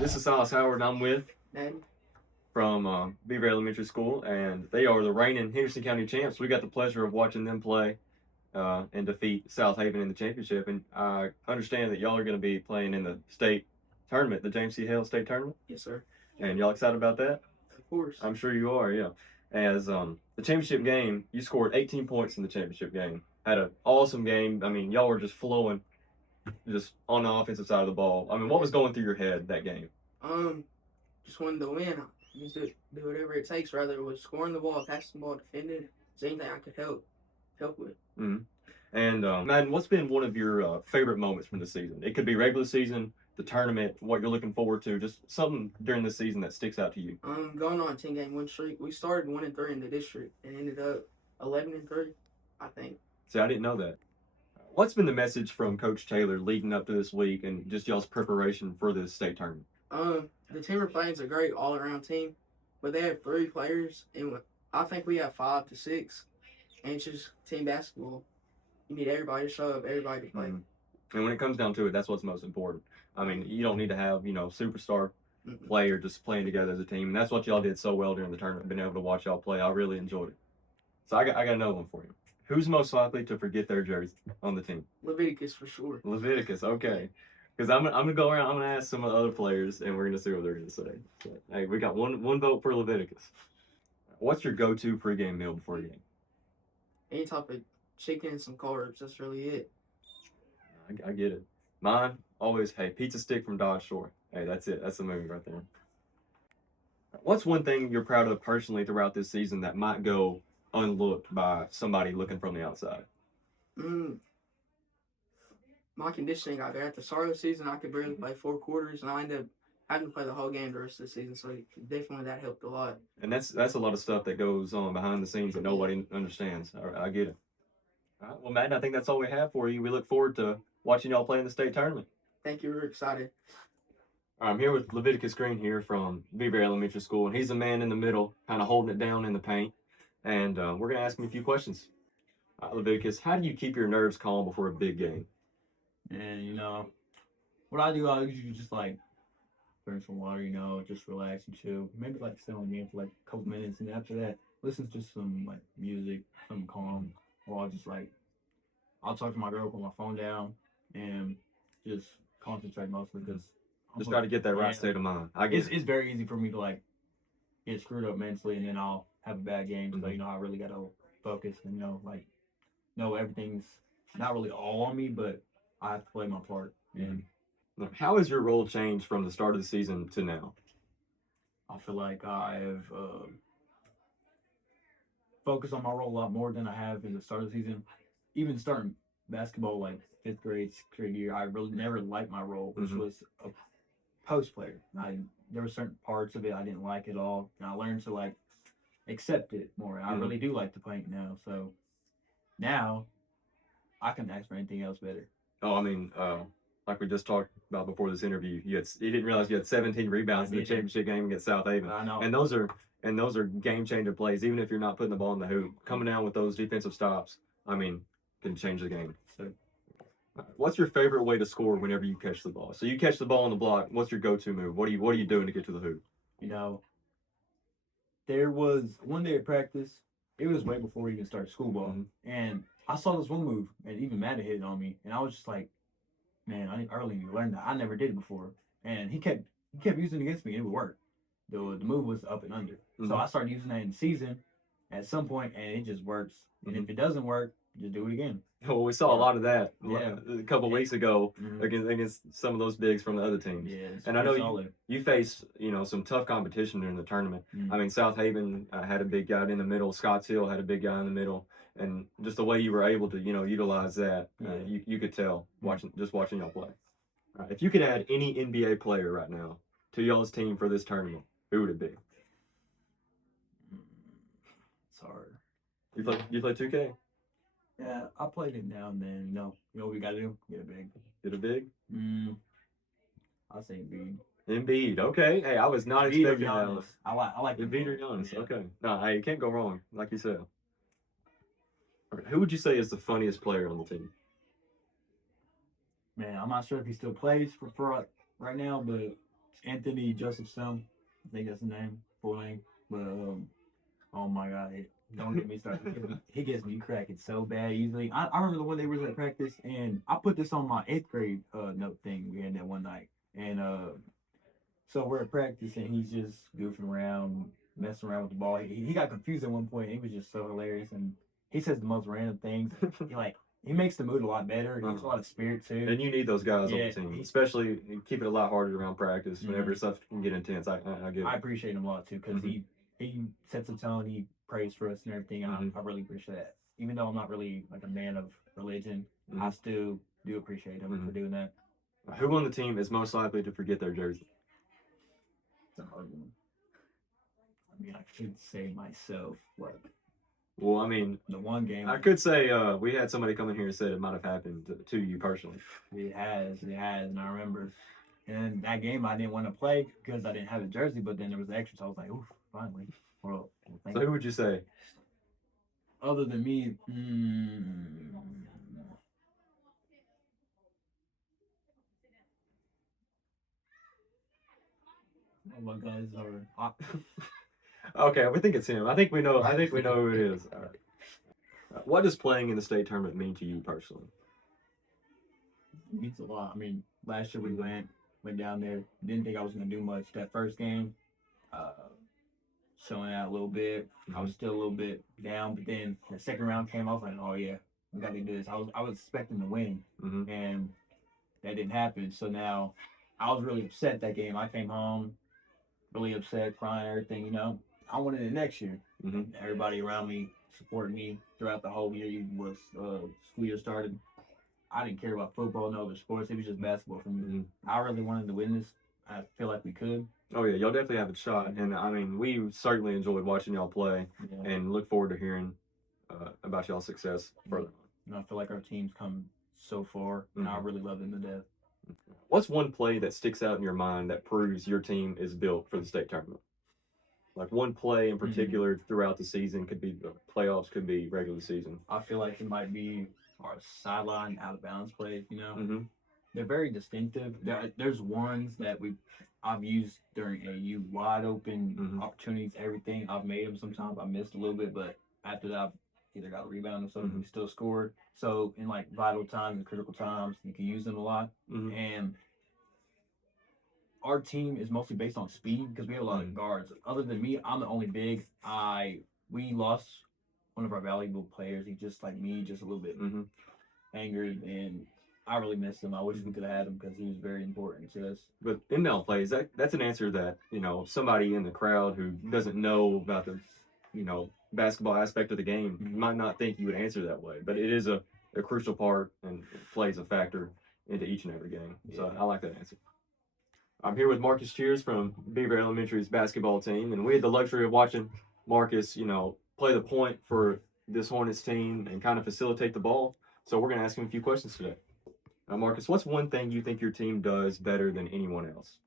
This is Silas Howard, and I'm with And from Beaver Elementary School, and they are the reigning Henderson County champs. We got the pleasure of watching them play and defeat South Haven in the championship. And I understand that y'all are going to be playing in the state tournament, the James C. Hale State Tournament. yes, sir. And y'all excited about that? Of course. I'm sure you are, yeah. As the championship game, you scored 18 points in the championship game. Had an awesome game. I mean, y'all were just flowing, just on the offensive side of the ball. I mean, what was going through your head that game? Just wanted to win. Just do whatever it takes. Rather it was scoring the ball, passing the ball, defending. It's anything I could help with. Mm-hmm. And Madden, what's been one of your favorite moments from the season? It could be regular season, the tournament, what you're looking forward to, just something during the season that sticks out to you. Going on a 10-game win streak. We started 1-3 in the district and ended up 11-3, I think. See, I didn't know that. What's been the message from Coach Taylor leading up to this week and just y'all's preparation for this state tournament? The team we're playing is a great all-around team, but they have 3 players, and I think we have 5 to 6, and it's just team basketball. You need everybody to show up, everybody to play. Mm-hmm. And when it comes down to it, that's what's most important. I mean, you don't need to have, superstar player just playing together as a team. And that's what y'all did so well during the tournament, being able to watch y'all play. I really enjoyed it. So I got another one for you. Who's most likely to forget their jersey on the team? Leviticus for sure. Leviticus, okay. Because I'm gonna go around. I'm gonna ask some of the other players, and we're gonna see what they're gonna say. So, hey, we got one vote for Leviticus. What's your go-to pregame meal before a game? Any type of chicken and some carbs. That's really it. I get it. Mine always, hey, pizza stick from Dodge Shore. Hey, that's it. That's the movie right there. What's one thing you're proud of personally throughout this season that might go unlooked by somebody looking from the outside? My conditioning got there. At the start of the season, I could barely play 4 quarters, and I ended up having to play the whole game the rest of the season. So definitely that helped a lot. And that's a lot of stuff that goes on behind the scenes that nobody understands. I get it. All right, well, Matt, I think that's all we have for you. We look forward to watching y'all play in the state tournament. Thank you. We're excited. I'm here with Leviticus Green here from Beaver Elementary School, and he's the man in the middle, kind of holding it down in the paint. And we're going to ask him a few questions. Leviticus, how do you keep your nerves calm before a big game? And, what I do, I usually just, drink some water, just relax and chill. Maybe, sit on the game for, a couple minutes, and after that, listen to some, music, something calm, or I'll talk to my girl, put my phone down, and just concentrate mostly, because just try to get that right state of mind. It's very easy for me to, get screwed up mentally, and then I'll have a bad game, so, I really got to focus and, know everything's not really all on me, but I have to play my part. And how has your role changed from the start of the season to now? I feel like I have focused on my role a lot more than I have in the start of the season. Even starting basketball, 5th grade, 6th grade year, I really never liked my role, which was a post player. There were certain parts of it I didn't like at all, and I learned to accept it more. I really do like to paint now, so now I can ask for anything else better. Oh, I mean, like we just talked about before this interview, you didn't realize you had 17 rebounds in the championship game against South Haven. I know. And those are game changer plays. Even if you're not putting the ball in the hoop, coming down with those defensive stops, can change the game. So, what's your favorite way to score whenever you catch the ball? So you catch the ball on the block. What's your go-to move? What are you doing to get to the hoop? There was one day of practice. It was way before we even started school ball, and I saw this one move, and even Matt hit it on me, and I was just like, man, I really need to learn that. I never did it before, and he kept using it against me, and it would work. The move was up and under, so I started using that in the season at some point, and it just works. And if it doesn't work, just do it again. Well, we saw a lot of that a couple of weeks ago against some of those bigs from the other teams. Yeah, and I know you faced some tough competition during the tournament. South Haven had a big guy in the middle. Scotts Hill had a big guy in the middle, and just the way you were able to utilize that, you could tell watching y'all play. If you could add any NBA player right now to y'all's team for this tournament, who would it be? It's hard. You play 2K? Yeah, I played it now and then. You know what we gotta do? Get a big. Get a big? I'll say Embiid. Embiid, okay. Hey, I was not expecting that. I like Embiid or Giannis, okay. No, hey, you can't go wrong, like you said. Okay, who would you say is the funniest player on the team? Man, I'm not sure if he still plays for right now, but Anthony Joseph Stone. I think that's his name, full name. But oh my God, don't get me started. He gets me cracking so bad easily. I remember the one day we was at practice, and I put this on my 8th grade note thing we had that one night, and so we're at practice, and he's just goofing around, messing around with the ball. He got confused at one point. And it was just so hilarious, and he says the most random things. He makes the mood a lot better. He has a lot of spirit too. And you need those guys on the team, especially keep it a lot harder around practice whenever stuff can get intense. I get it. I appreciate him a lot too because he sets the tone. He prays for us and everything. And I really appreciate that. Even though I'm not really like a man of religion, I still do appreciate him for doing that. Who on the team is most likely to forget their jersey? It's a hard one. I mean, I could say myself, like. Well, I mean, the one game I could say we had somebody come in here and said it might have happened to you personally. It has, and I remember. And that game I didn't want to play because I didn't have a jersey, but then there was extra, so I was like, "Oof, finally." Well, so who would you say? Other than me, oh my God, it's hard. Okay, we think it's him. I think we know who it is. All right. What does playing in the state tournament mean to you personally? It means a lot. I mean, last year we went down there. Didn't think I was gonna do much. That first game, showing out a little bit. I was still a little bit down, but then the second round came. I was like, oh yeah, we got to do this. I was expecting to win, and that didn't happen. So now I was really upset that game. I came home really upset, crying, everything. You know, I wanted it next year. Everybody around me supported me throughout the whole year. Even was school year started. I didn't care about football, no other sports. It was just basketball for me. I really wanted to win this. I feel like we could. Oh yeah, y'all definitely have a shot, and I mean, we certainly enjoyed watching y'all play, and look forward to hearing about y'all's success further on. And I feel like our team's come so far, and I really love them to death. What's one play that sticks out in your mind that proves your team is built for the state tournament? Like one play in particular throughout the season, could be the playoffs, could be regular season. I feel like it might be our sideline out of bounds plays. You know, they're very distinctive. There's ones that I've used during AU, wide open opportunities, everything. I've made them sometimes. I missed a little bit, but after that, I've either got a rebound or something. We still scored. So in like vital times and critical times, you can use them a lot. And our team is mostly based on speed because we have a lot of guards. Other than me, I'm the only big. We lost one of our valuable players. He just like me, just a little bit angered, and I really miss him. I wish we could have had him because he was very important to us. But inbound plays, that's an answer that, somebody in the crowd who doesn't know about the, basketball aspect of the game might not think you would answer that way. But it is a crucial part and plays a factor into each and every game. So I like that answer. I'm here with Marcus Cheers from Beaver Elementary's basketball team, and we had the luxury of watching Marcus, play the point for this Hornets team and kind of facilitate the ball. So we're going to ask him a few questions today. Marcus, what's one thing you think your team does better than anyone else?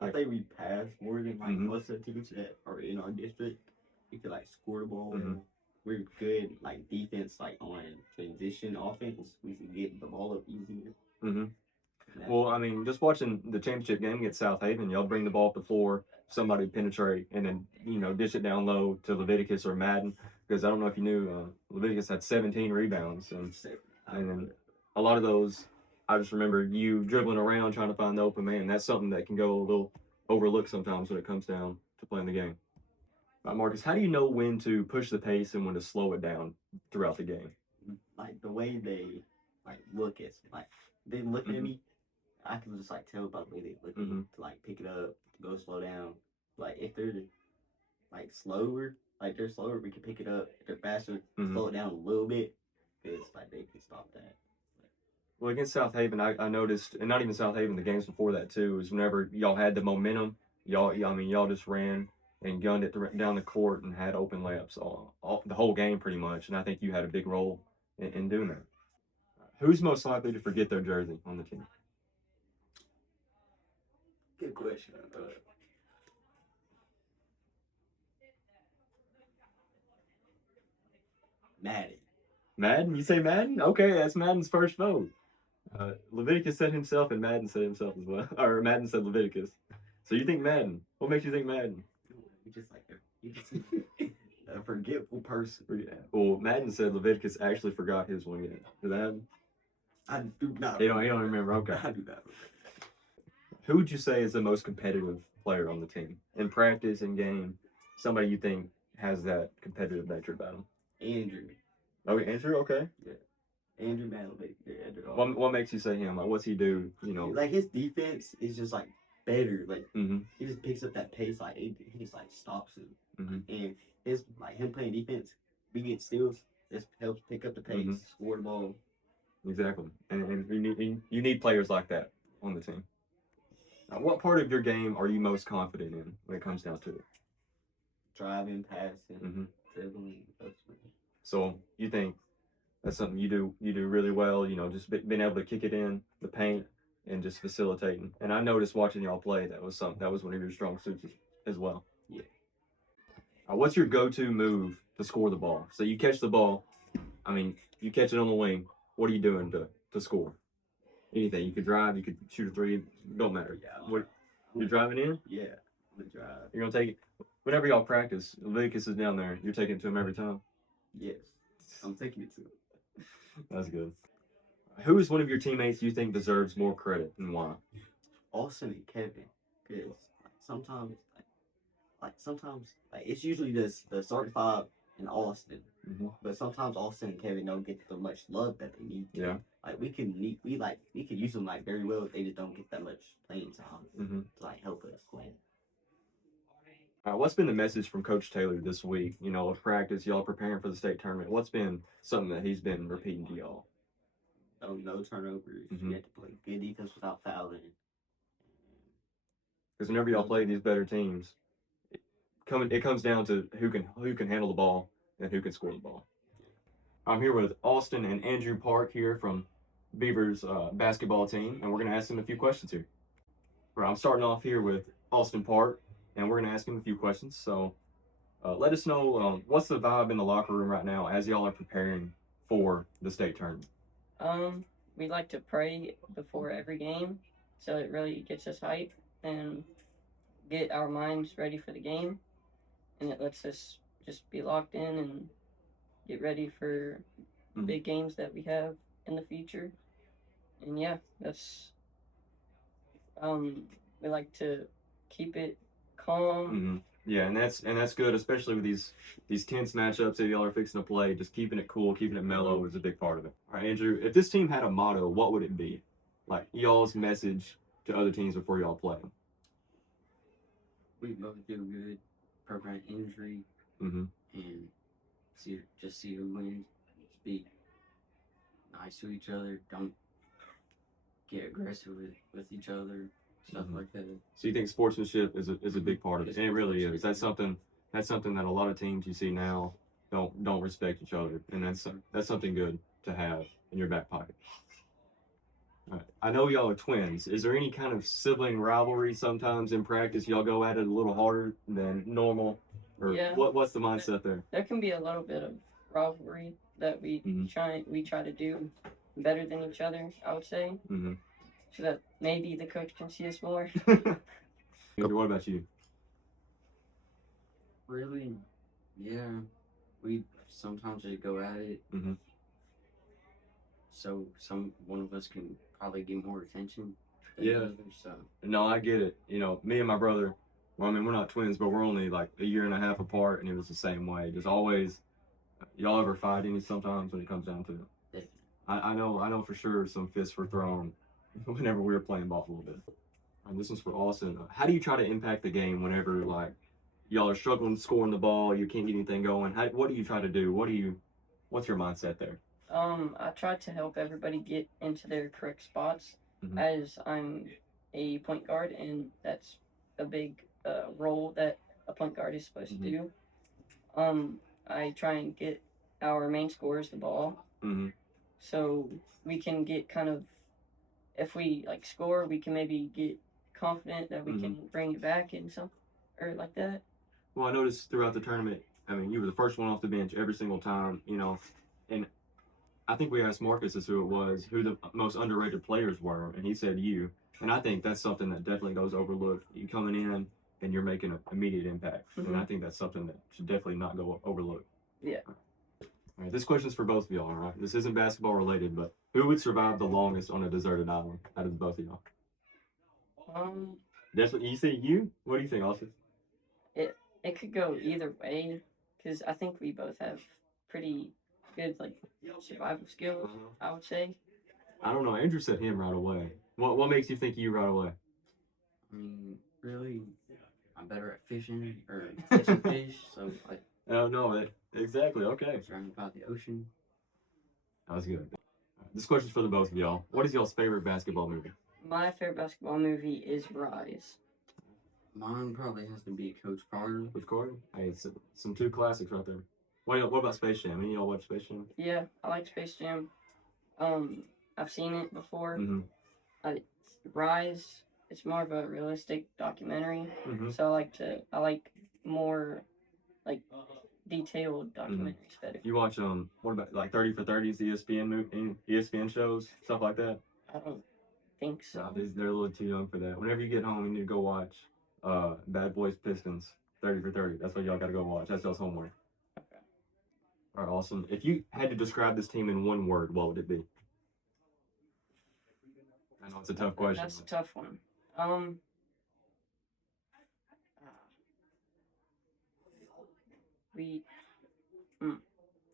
I think we pass more than most of the teams that are in our district. We could score the ball. We're good defense on transition offense. We can get the ball up easier. Well, I mean, just watching the championship game against South Haven, y'all bring the ball up the floor, somebody penetrate, and then dish it down low to Leviticus or Madden. Because I don't know if you knew, Leviticus had 17 rebounds, and then a lot of those. I just remember you dribbling around trying to find the open man. That's something that can go a little overlooked sometimes when it comes down to playing the game. Marcus, how do you know when to push the pace and when to slow it down throughout the game? The way they look at they look at me, I can just tell about the way they look at me to pick it up, go slow down. If they're slower, they're slower, we can pick it up. If they're faster, slow it down a little bit, because they can stop that. Well, against South Haven, I noticed, and not even South Haven, the games before that too, is whenever y'all had the momentum, y'all just ran and gunned it down the court and had open layups all the whole game pretty much. And I think you had a big role in doing that. Who's most likely to forget their jersey on the team? Good question. Madden. Madden? You say Madden? Okay, that's Madden's first vote. Leviticus said himself, and Madden said himself as well. Or Madden said Leviticus. So you think Madden? What makes you think Madden? You just a forgetful person. Well, Madden said Leviticus actually forgot his one game. Did that happen? I do not. He don't remember. Okay. I do not remember. Who would you say is the most competitive player on the team in practice and game? Somebody you think has that competitive nature about him? Andrew. Okay, Andrew. Okay. Yeah. Andrew Manley. Yeah, What makes you say him? Like, what's he do? You know, like his defense is just like better. Like mm-hmm. he just picks up that pace. Like he just like stops it. Mm-hmm. And his like him playing defense, we get steals. This helps pick up the pace, Mm-hmm. score the ball. Exactly, and you need players like that on the team. Now, what part of your game are you most confident in when it comes down to it? Driving, passing, dribbling. So you think that's something you do really well? You know, just being able to kick it in the paint and just facilitating. And I noticed watching y'all play that was one of your strong suits as well. Yeah. What's your go-to move to score the ball? So you catch the ball. I mean, you catch it on the wing. What are you doing to score? Anything. You could drive. You could shoot a three. Don't matter. Yeah. You're driving in? Yeah. I'm gonna drive. You're gonna take it. Whenever y'all practice, Leviticus is down there. You're taking it to him every time. Yes. I'm taking it to him. That's good. Who is one of your teammates you think deserves more credit and why? Austin and Kevin, because sometimes it's usually the starting five and Austin, but sometimes Austin and Kevin don't get the much love that they need to. Yeah. Like we can use them like very well. They just don't get that much playing time to like help us win. What's been the message from Coach Taylor this week? You know, of practice, y'all preparing for the state tournament. What's been something that he's been repeating to y'all? No turnovers. You have to play good defense without fouling. Because whenever y'all play these better teams, it comes down to who can handle the ball and who can score the ball. I'm here with Austin and Andrew Park here from Beaver's basketball team, and we're going to ask them a few questions here. I'm starting off here with Austin Park, and we're going to ask him a few questions. So let us know what's the vibe in the locker room right now as y'all are preparing for the state tournament. We like to pray before every game, so it really gets us hyped and get our minds ready for the game, and it lets us just be locked in and get ready for the big games that we have in the future. And yeah, that's we like to keep it calm. Yeah, and that's good, especially with these tense matchups that y'all are fixing to play. Just keeping it cool, keeping it mellow is a big part of it. All right, Andrew, if this team had a motto, what would it be? Like y'all's message to other teams before y'all play them. We both do good, prevent injury, and see who wins. Just be nice to each other. Don't get aggressive with each other. Stuff like that. So you think sportsmanship is a big part of it, and it really is. That's something that a lot of teams you see now don't respect each other, and that's something good to have in your back pocket. All right. I know y'all are twins. Is there any kind of sibling rivalry sometimes in practice? Y'all go at it a little harder than normal, or what's the mindset there? There can be a little bit of rivalry that we try to do better than each other, I would say. So that maybe the coach can see us more. What about you? Really? Yeah. We sometimes just go at it. So one of us can probably get more attention than the other, so. No, I get it. You know, me and my brother, well, I mean, we're not twins, but we're only like a year and a half apart, and it was the same way. Just always, y'all ever fight any sometimes when it comes down to it? Definitely. I know for sure some fists were thrown whenever we were playing ball a little bit. This one's for Austin. How do you try to impact the game whenever like y'all are struggling scoring the ball, you can't get anything going? What do you try to do? What's your mindset there? I try to help everybody get into their correct spots, as I'm a point guard, and that's a big role that a point guard is supposed to do. I try and get our main scorers the ball, so we can get kind of, if we like score, we can maybe get confident that we can bring it back in some or like that. Well, I noticed throughout the tournament, I mean, you were the first one off the bench every single time, you know, and I think we asked Marcus as who it was, who the most underrated players were, and he said you. And I think that's something that definitely goes overlooked. You coming in and you're making an immediate impact. And I think that's something that should definitely not go overlooked. Yeah. All right, this question's for both of y'all, all right? This isn't basketball related, but who would survive the longest on a deserted island out of the both of y'all? Definitely, you think you? What do you think, Austin? It could go either way, because I think we both have pretty good like survival skills. I would say. I don't know. Andrew said him right away. What makes you think you right away? I mean, really, I'm better at fishing or catching fish, so like. Oh no, exactly. Okay. Surrounded by the ocean. That was good. This question's for the both of y'all. What is y'all's favorite basketball movie? My favorite basketball movie is Rise. Mine probably has to be Coach Carter. Coach Carter? Hey, it's some two classics right there. What about Space Jam? Any of y'all watch Space Jam? Yeah, I like Space Jam. I've seen it before. Rise, it's more of a realistic documentary. So I like more like detailed documentaries better. You watch what about like 30 for 30s, ESPN shows, stuff like that? I don't think so. No, they're a little too young for that. Whenever you get home, you need to go watch Bad Boys Pistons 30 for 30. That's what y'all gotta go watch. That's y'all's homework. Okay. All right, awesome. If you had to describe this team in one word, what would it be? I know it's a tough question. That's a tough one.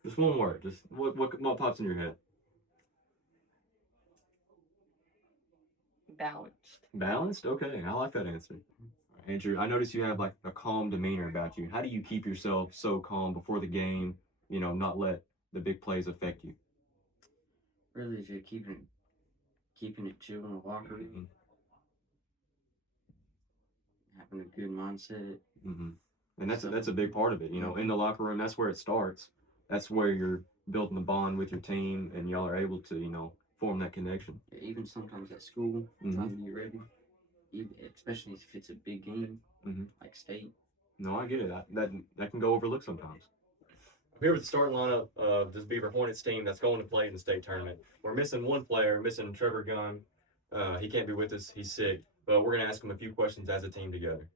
Just one word. Just what pops in your head? Balanced. Balanced? Okay, I like that answer. Andrew, I notice you have like a calm demeanor about you. How do you keep yourself so calm before the game? You know, not let the big plays affect you. Really, just keeping it chill in the locker room. Having a good mindset. And that's a big part of it. You know, in the locker room, that's where it starts. That's where you're building the bond with your team, and y'all are able to, you know, form that connection. Yeah, even sometimes at school, trying to be ready, especially if it's a big game like state. No, I get it. That can go overlooked sometimes. I'm here with the starting lineup of this Beaver Hornets team that's going to play in the state tournament. We're missing one player, missing Trevor Gunn. He can't be with us. He's sick. But we're going to ask him a few questions as a team together.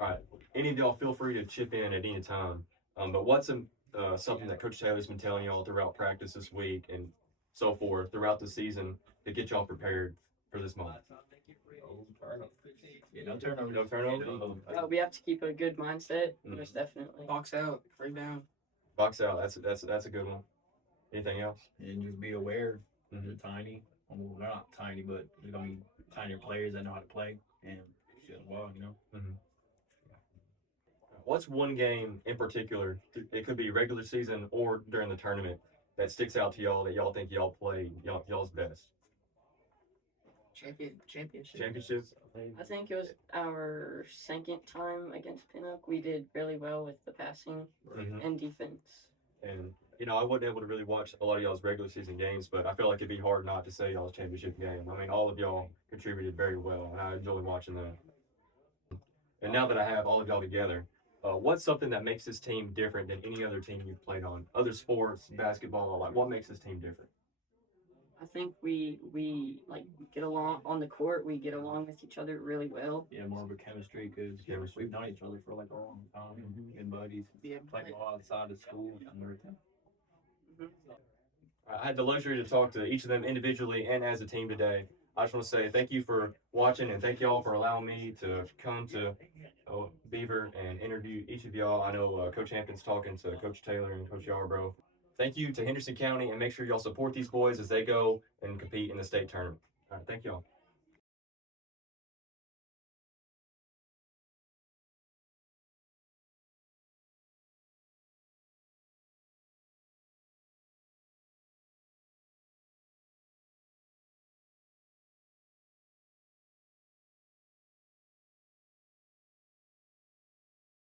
All right. Any of y'all feel free to chip in at any time. But what's something that Coach Taylor's been telling y'all throughout practice this week and so forth throughout the season to get y'all prepared for this moment? No turnover. We have to keep a good mindset. Most definitely. Box out, rebound. Box out. That's a good one. Anything else? And just be aware. They're tiny. Well, they're not tiny, but they're gonna be tinier players that know how to play and shoot well. You know. What's one game in particular? It could be regular season or during the tournament that sticks out to y'all that y'all think y'all played y'all's best. Championships. I think it was our second time against Pinnock. We did really well with the passing and defense. And you know, I wasn't able to really watch a lot of y'all's regular season games, but I feel like it'd be hard not to say y'all's championship game. I mean, all of y'all contributed very well, and I enjoyed watching that. And now that I have all of y'all together, what's something that makes this team different than any other team you've played on? Other sports, basketball, like what makes this team different? I think we like get along on the court. We get along with each other really well. Yeah, more of a chemistry because we've known each other for like a long time. Good buddies. Yeah, played all outside of school and everything. I had the luxury to talk to each of them individually and as a team today. I just want to say thank you for watching and thank y'all for allowing me to come to Beaver and interview each of y'all. I know Coach Hampton's talking to Coach Taylor and Coach Yarbrough. Thank you to Henderson County, and make sure y'all support these boys as they go and compete in the state tournament. All right, thank y'all.